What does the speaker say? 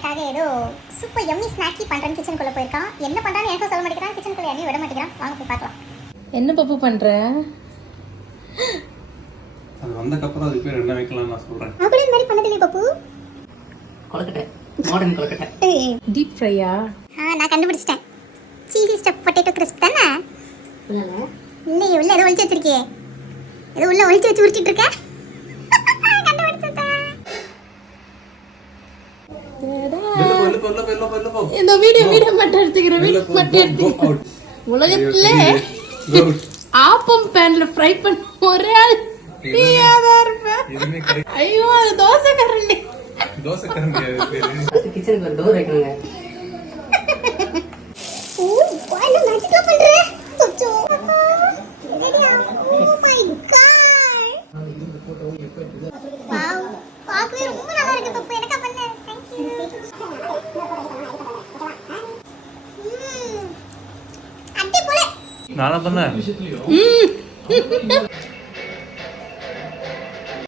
எனக்காக ஏதோ super yummy ஸ்நாக்கி பண்றேன் கிச்சனுக்குள்ள போயிருக்கான். என்ன பண்றான்னு எனக்கும் சொல்ல மாட்டேங்கிறான், கிச்சனுக்குள்ள என்னையும் விட மாட்டேங்கிறான். வாங்க போய் பார்க்கலாம். என்ன பப்பு பண்ற? அது வந்ததுக்கு அப்புறம் அதுக்கு பேர் என்ன வைக்கலாம் நான் சொல்றேன். அப்படியே மாதிரி பண்ணதில்லையே பப்பு. கொலக்கட்டை, மாடர்ன் கொலக்கட்டை. டீப் ஃப்ரையா? நான் கண்டுபிடிச்சிட்டேன். சீசி ஸ்டஃப் பொட்டேட்டோ கிரிஸ்ப் தானே? இல்லையே, உள்ள ஏதோ ஒளிச்சு வச்சிருக்கியே. ஏதோ உள்ள ஒளிச்சு வச்சு உரிச்சிட்டு இருக்க. இந்த வீடியோ மட்டும் எடுத்துக்கிறேன். உலகத்துல ஆப்பம் பேன்ல ஃப்ரை பண்ண ஒரே ஆள் நீயாதான் இருப்ப. ஐயோ அது தோசை கரண்டி. தோசை கரண்டி கிச்சனுக்கு ஒரு டோர் வைக்கணுங்க. ஓ என்ன மேஜிக்ல பண்ற? அச்சோ ரெடியா? Oh my God. வாவ், பாக்கவே ரொம்ப நல்லா இருக்கு பப்பு. எனக்கா பண்ண? Thank you. அடி போல. நானா பண்ணேன்.